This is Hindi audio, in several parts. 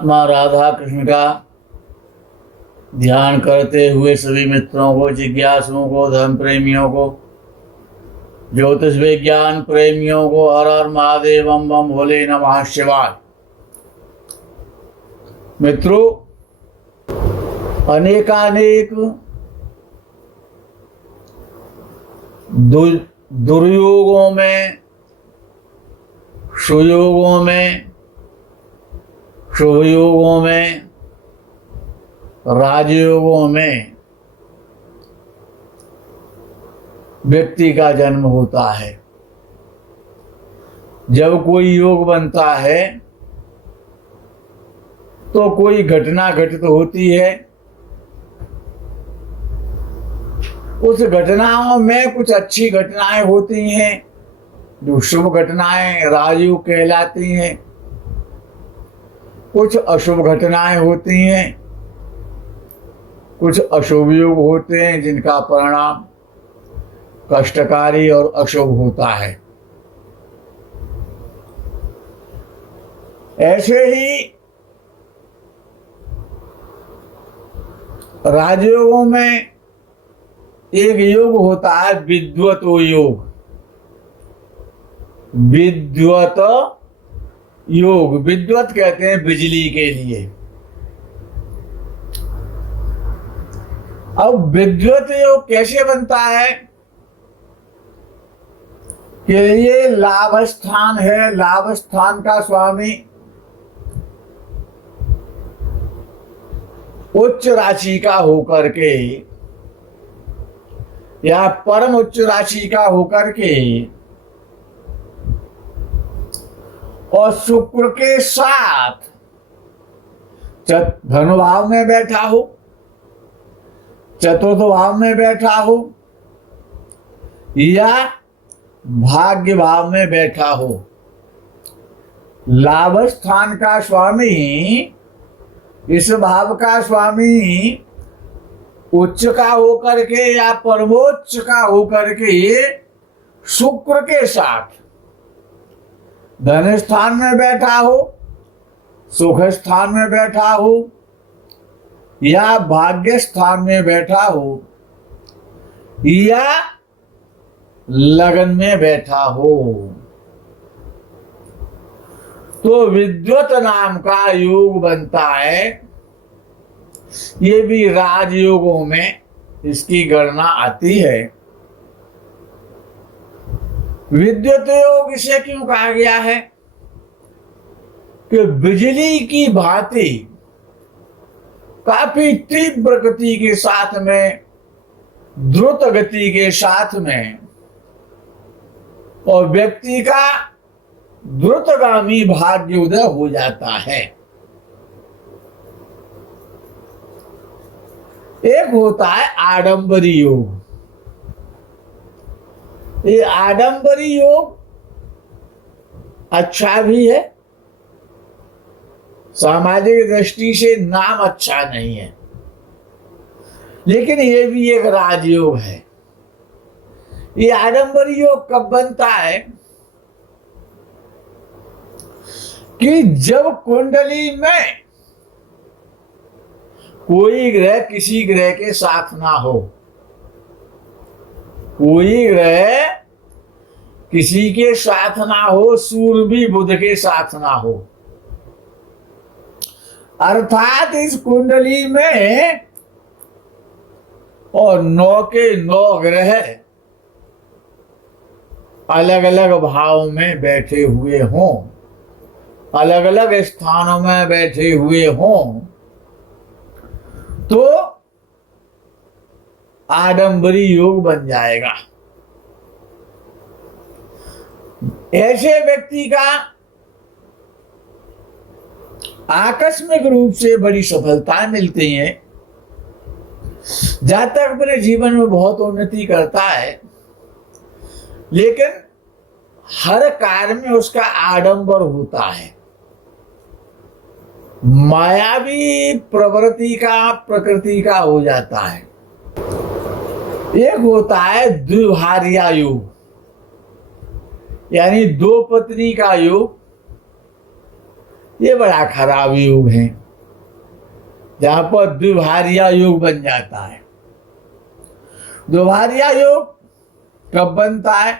परमात्मा राधा कृष्ण का ध्यान करते हुए सभी मित्रों को, जिज्ञासुओं को, धर्म प्रेमियों को, ज्योतिष विज्ञान प्रेमियों को हर हर महादेव बम बम भोले नमः शिवाय। मित्रों, अनेकानेक दुर्योगों में, सुयोगों में, शुभयोगों में, राजयोगों में व्यक्ति का जन्म होता है। जब कोई योग बनता है तो कोई घटना घटित होती है। उस घटनाओं में कुछ अच्छी घटनाएं होती हैं जो शुभ घटनाएं राजयोग कहलाती हैं। कुछ अशुभ घटनाएं होती हैं, कुछ अशुभ योग होते हैं जिनका परिणाम कष्टकारी और अशुभ होता है। ऐसे ही राजयोगों में एक योग होता है विद्वतो योग। विद्वत योग, विद्वत कहते हैं बिजली के लिए। अब विद्वत योग कैसे बनता है कि ये लाभ स्थान है, लाभ स्थान का स्वामी उच्च राशि का होकर के या परम उच्च राशि का होकर के और शुक्र के साथ धनु भाव में बैठा हो, चतुर्थ भाव में बैठा हो या भाग्य भाव में बैठा हो। लाभ स्थान का स्वामी, इस भाव का स्वामी उच्च का होकर के या परमोच्च का होकर के शुक्र के साथ धन स्थान में बैठा हो, सुख स्थान में बैठा हो या भाग्य स्थान में बैठा हो या लगन में बैठा हो, तो विद्वत नाम का योग बनता है। ये भी राजयोगों में इसकी गणना आती है। विद्वत योग इसे क्यों कहा गया है कि बिजली की भांति काफी तीव्र गति के साथ में, द्रुत गति के साथ में, और व्यक्ति का द्रुतगामी भाग्योदय हो जाता है। एक होता है आडंबरी योग। ये आडंबरी योग अच्छा भी है, सामाजिक दृष्टि से नाम अच्छा नहीं है, लेकिन ये भी एक राजयोग है। ये आडंबरी योग कब बनता है कि जब कुंडली में कोई ग्रह किसी ग्रह के साथ ना हो, कोई ग्रह किसी के साथ ना हो, सूर्य भी बुध के साथ ना हो, अर्थात इस कुंडली में और 9 के 9 ग्रह अलग अलग भाव में बैठे हुए हों, अलग अलग स्थानों में बैठे हुए हों, तो आडंबरी योग बन जाएगा। ऐसे व्यक्ति का आकस्मिक रूप से बड़ी सफलताएं मिलती हैं, जहां तक अपने जीवन में बहुत उन्नति करता है, लेकिन हर कार्य में उसका आडंबर होता है। मायावी प्रवृत्ति का, प्रकृति का हो जाता है। एक होता है द्विभार्या योग, यानी 2 पत्नी का योग ये बड़ा खराब योग है, जहां पर द्विभारिया योग बन जाता है। द्विभारिया योग कब बनता है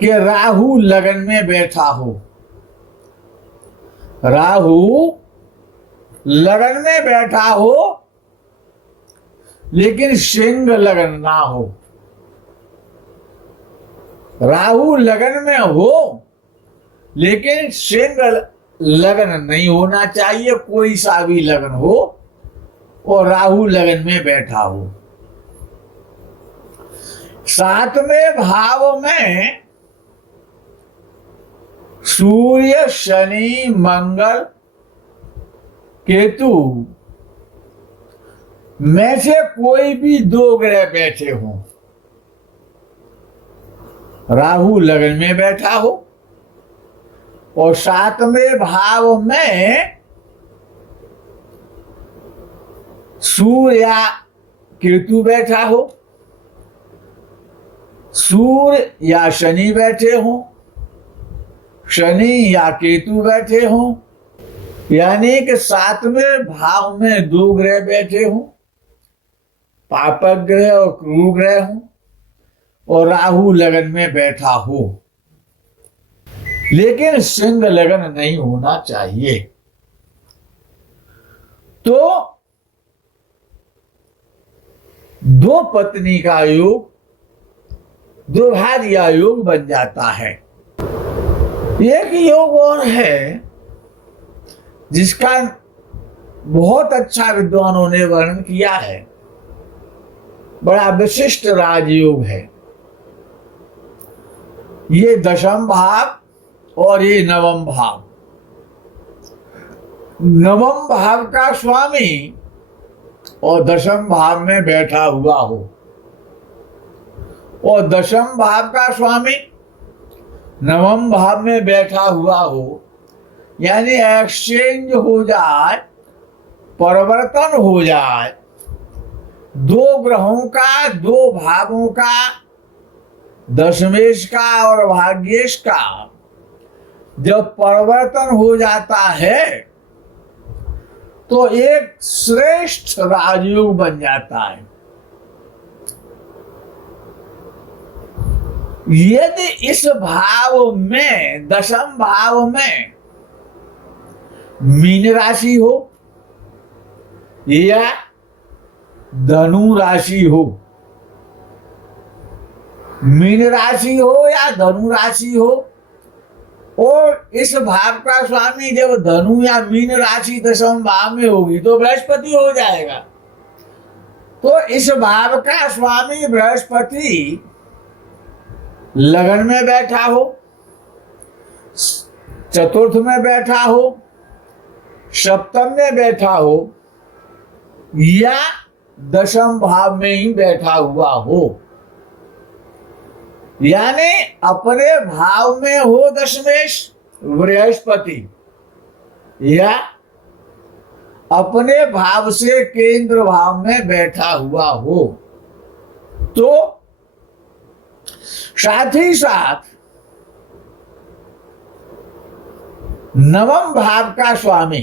कि राहु लगन में बैठा हो। राहु लगन में बैठा हो लेकिन सिंह लगन ना हो। राहु लगन में हो लेकिन सिंह लगन नहीं होना चाहिए, कोई सा भी लगन हो और राहु लगन में बैठा हो। सातवें भाव में सूर्य, शनि, मंगल, केतु में से कोई भी दो ग्रह बैठे हों। राहु लगन में बैठा हो और सातवें भाव में सूर्य या केतु बैठा हो, सूर्य या शनि बैठे हो, शनि या केतु बैठे हो, यानी कि सातवें भाव में दो ग्रह बैठे हो, पापक ग्रह और क्रूर ग्रह हो, और राहु लगन में बैठा हो, लेकिन सिंह लगन नहीं होना चाहिए। तो दो पत्नी का योग द्विभारिया योग बन जाता है। एक योग और है जिसका बहुत अच्छा विद्वानों ने वर्णन किया है, बड़ा विशिष्ट राजयोग है। ये दशम भाव और ये नवम भाव। नवम भाव का स्वामी और दशम भाव में बैठा हुआ हो, और दशम भाव का स्वामी नवम भाव में बैठा हुआ हो, यानी एक्सचेंज हो जाए, परिवर्तन हो जाए, दो ग्रहों का, दो भावों का, दशमेश का और भाग्येश का जब परिवर्तन हो जाता है तो एक श्रेष्ठ राजयोग बन जाता है। यदि इस भाव में, दशम भाव में मीन राशि हो या धनु राशि हो, मीन राशि हो या धनु राशि हो, और इस भाव का स्वामी जब धनु या मीन राशि दशम भाव में होगी तो बृहस्पति हो जाएगा। तो इस भाव का स्वामी बृहस्पति लगन में बैठा हो, चतुर्थ में बैठा हो, सप्तम में बैठा हो या दशम भाव में ही बैठा हुआ हो, यानी अपने भाव में हो दशमेश बृहस्पति या अपने भाव से केंद्र भाव में बैठा हुआ हो, तो साथ ही साथ नवम भाव का स्वामी,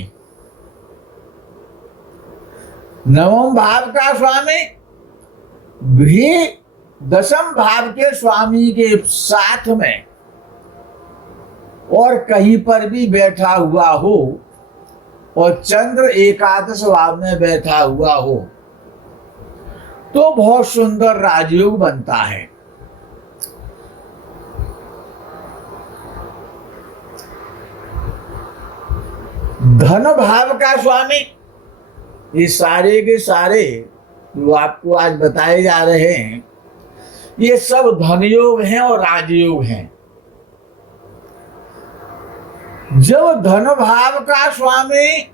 नवम भाव का स्वामी भी दशम भाव के स्वामी के साथ में और कहीं पर भी बैठा हुआ हो और चंद्र एकादश भाव में बैठा हुआ हो तो बहुत सुंदर राजयोग बनता है। धन भाव का स्वामी, ये सारे के सारे जो आपको आज बताए जा रहे हैं ये सब धनयोग हैं और राजयोग हैं। जब धन भाव का स्वामी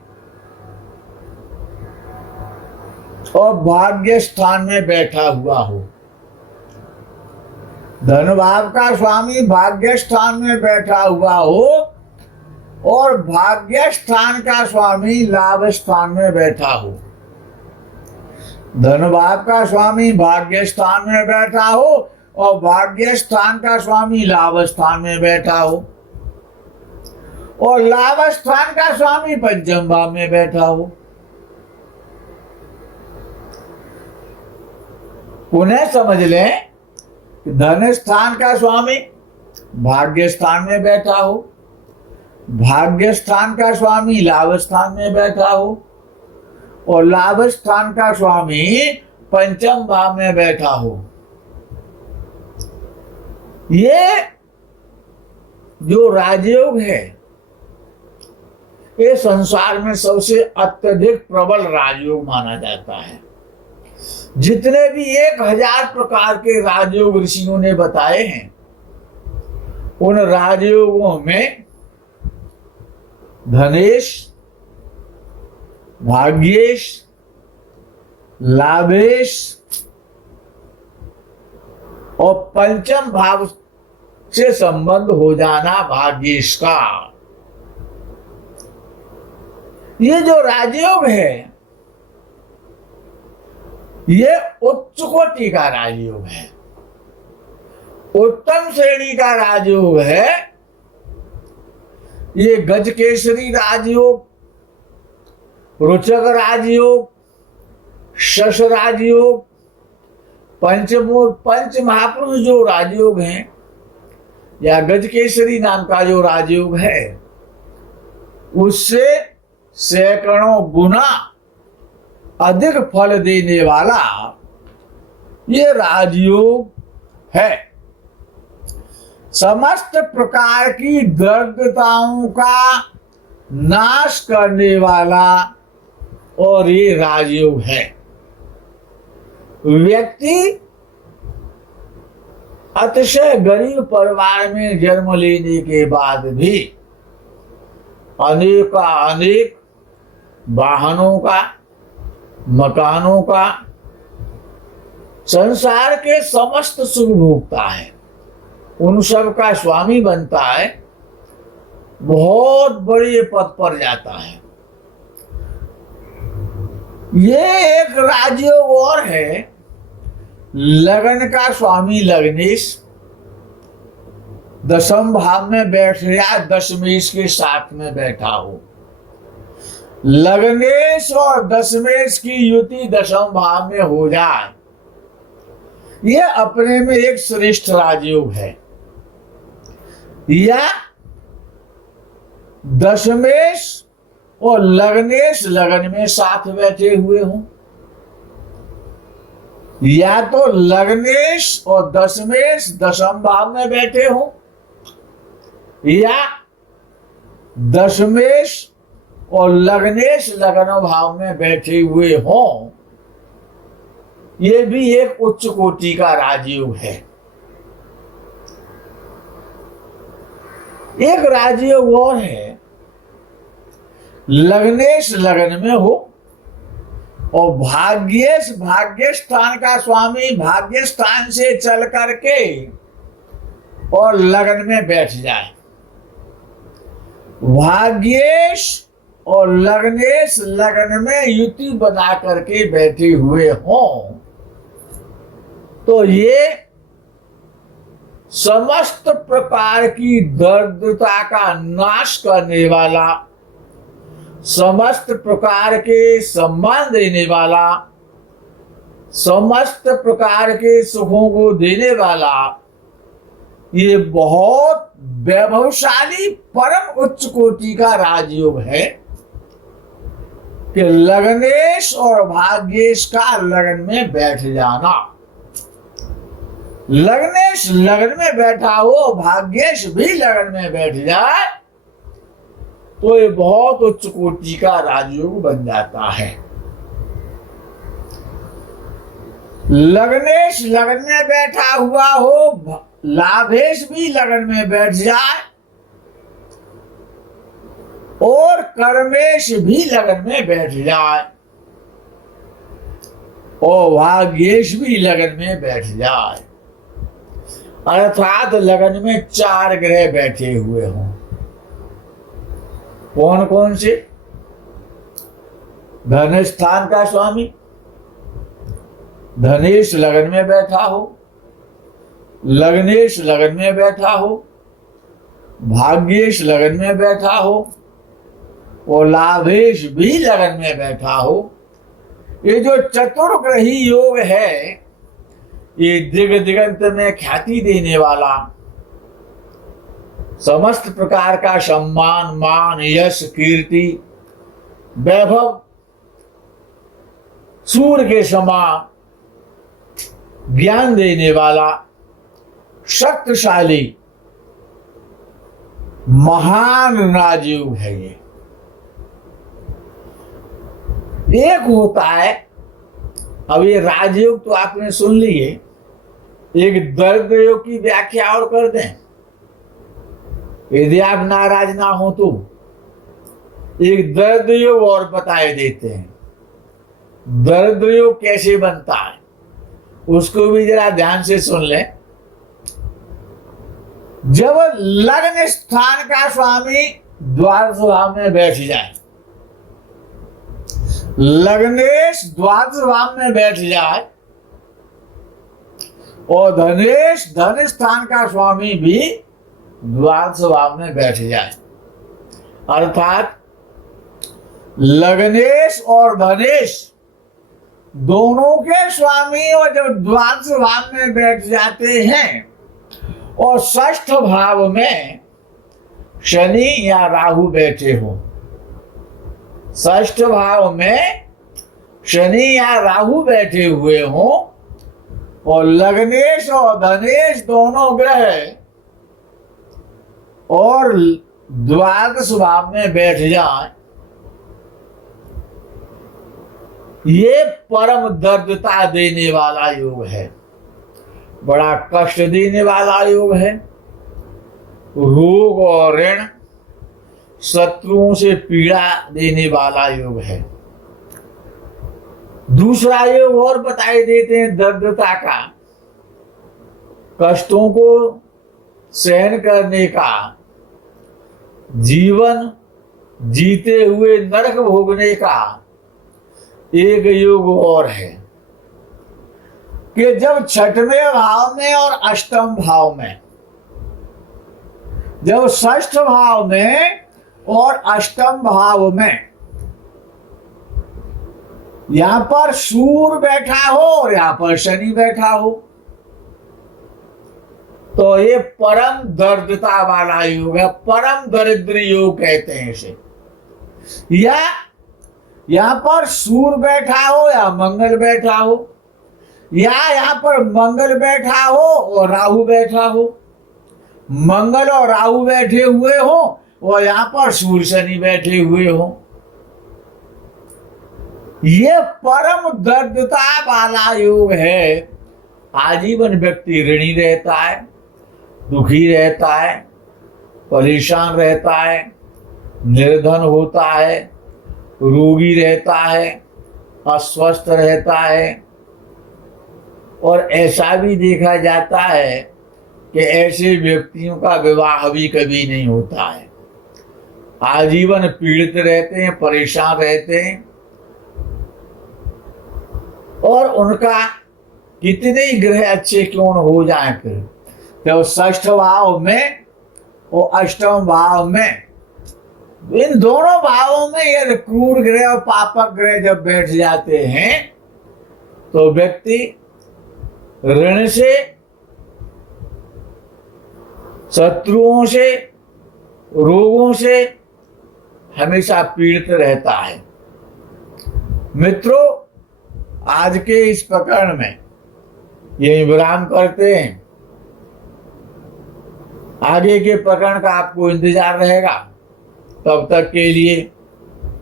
और भाग्य स्थान में बैठा हुआ हो, धन भाव का स्वामी भाग्य स्थान में बैठा हुआ हो और भाग्य स्थान का स्वामी लाभ स्थान में बैठा हो, धन भाव का स्वामी भाग्य स्थान में बैठा हो और भाग्य स्थान का स्वामी लाभ स्थान में बैठा हो, और लाभ स्थान का स्वामी पंचम भाव में बैठा हो। पुनः समझ लें, धन स्थान का स्वामी भाग्य स्थान में बैठा हो, भाग्य स्थान का स्वामी लाभ स्थान में बैठा हो, और लाभ स्थान का स्वामी पंचम भाव में बैठा हो। ये जो राजयोग है, ये संसार में सबसे अत्यधिक प्रबल राजयोग माना जाता है। जितने भी 1000 प्रकार के राजयोग ऋषियों ने बताए हैं, उन राजयोगों में धनेश, भाग्येश, लाभेश और पंचम भाव से संबंध हो जाना भाग्येश का, ये जो राजयोग है, ये उच्च कोटि का राजयोग है, उत्तम श्रेणी का राजयोग है। ये गजकेसरी राजयोग, रुचक राजयोग, शश राजयोग, पंच महापुरुष जो राजयोग हैं, या गजकेसरी नाम का जो राजयोग है, उससे सैकड़ों गुना अधिक फल देने वाला ये राजयोग है। समस्त प्रकार की दरिद्रताओं का नाश करने वाला और ये राजयोग है। व्यक्ति अतिशय गरीब परिवार में जन्म लेने के बाद भी अनेक वाहनों का, मकानों का, संसार के समस्त सुख भोगता है, उन सब का स्वामी बनता है, बहुत बड़े पद पर जाता है। ये एक राजयोग और है, लगन का स्वामी लग्नेश दशम भाव में बैठ गया, दशमेश के साथ में बैठा हो। लग्नेश और दशमेश की युति दशम भाव में हो जाए, ये अपने में एक श्रेष्ठ राजयोग है। या दशमेश और लग्नेश लगन में साथ बैठे हुए हों, या तो लग्नेश और दशमेश दशम भाव में बैठे हों, या दशमेश और लग्नेश लगन भाव में बैठे हुए हों, ये भी एक उच्च कोटि का राजयोग है। एक राजयोग और है, लग्नेश लगन में हो और भाग्येश भाग्य स्थान का स्वामी भाग्य स्थान से चल करके और लगन में बैठ जाए। भाग्येश और लग्नेश लगन में युति बना करके बैठे हुए हों, तो ये समस्त प्रकार की दरिद्रता का नाश करने वाला, समस्त प्रकार के सम्मान देने वाला, समस्त प्रकार के सुखों को देने वाला, ये बहुत वैभवशाली परम उच्च कोटि का राजयोग है कि लग्नेश और भाग्येश का लगन में बैठ जाना। लग्नेश लगन में बैठा हो, भाग्येश भी लगन में बैठ जाए, तो ये बहुत उच्च कोटि का राजयोग बन जाता है। लग्नेश लगन में बैठा हुआ हो, लाभेश भी लगन में बैठ जाए और कर्मेश भी लगन में बैठ जाए और भाग्येश भी लगन में बैठ जाए, अर्थात लगन में 4 ग्रह बैठे हुए हों। कौन कौन से? धन स्थान का स्वामी धनेश लगन में बैठा हो, लग्नेश लगन में बैठा हो, भाग्येश लगन में बैठा हो और लाभेश भी लगन में बैठा हो, ये जो चतुर्ग्रही योग है ये दिग दिगंत में ख्याति देने वाला, समस्त प्रकार का सम्मान, मान, यश, कीर्ति, वैभव सूर्य के समान ज्ञान देने वाला शक्तिशाली महान राजयोग है। ये एक होता है, अब ये राजयोग तो आपने सुन लिए, एक दरिद्र योग की व्याख्या और कर दें यदि आप नाराज ना हो तो। एक दरिद्र योग और बताए देते हैं। दरिद्र योग कैसे बनता है उसको भी जरा ध्यान से सुन लें। जब लग्न स्थान का स्वामी द्वादश भाव में बैठ जाए, लग्नेश द्वादश भाव में बैठ जाए और धनेश धन स्थान का स्वामी भी द्वादश भाव में बैठ जाए, अर्थात लग्नेश और धनेश दोनों के स्वामी और जब द्वादश भाव में बैठ जाते हैं और षष्ठ भाव में शनि या राहु बैठे हो, षष्ठ भाव में शनि या राहु बैठे हुए हो और लग्नेश और धनेश दोनों ग्रह और द्वादश भाव में बैठ जाए, ये परम दर्दता देने वाला योग है, बड़ा कष्ट देने वाला योग है। रोग और ऋण, शत्रुओं से पीड़ा देने वाला योग है। दूसरा योग और बताए देते हैं दर्दता का, कष्टों को सहन करने का, जीवन जीते हुए नरक भोगने का एक योग और है कि जब छठवें भाव में और अष्टम भाव में, जब षष्ठ भाव में और अष्टम भाव में यहां पर सूर्य बैठा हो और यहां पर शनि बैठा हो, तो ये परम दर्दता वाला योग है, परम दरिद्र योग कहते हैं इसे। या यहां पर सूर्य बैठा हो या मंगल बैठा हो, या यहां पर मंगल बैठा हो और राहु बैठा हो, मंगल और राहु बैठे हुए हो और यहां पर सूर्य शनि बैठे हुए हो, ये परम दर्दता वाला योग है। आजीवन व्यक्ति ऋणी रहता है, दुखी रहता है, परेशान रहता है, निर्धन होता है, रोगी रहता है, अस्वस्थ रहता है। और ऐसा भी देखा जाता है कि ऐसे व्यक्तियों का विवाह भी कभी नहीं होता है, आजीवन पीड़ित रहते हैं, परेशान रहते हैं। और उनका कितने ही ग्रह अच्छे क्यों न हो जाए, फिर जब षष्ठ भाव में और अष्टम भाव में, इन दोनों भावों में यदि क्रूर ग्रह और पापक ग्रह जब बैठ जाते हैं तो व्यक्ति ऋण से, शत्रुओं से, रोगों से हमेशा पीड़ित रहता है। मित्रों, आज के इस प्रकरण में यही विराम करते हैं। आगे के प्रकरण का आपको इंतजार रहेगा। तब तक के लिए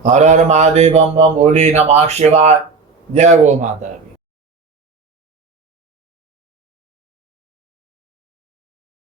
हर हर महादेव, बम बम भोले, नमः शिवाय। जय गो माता की।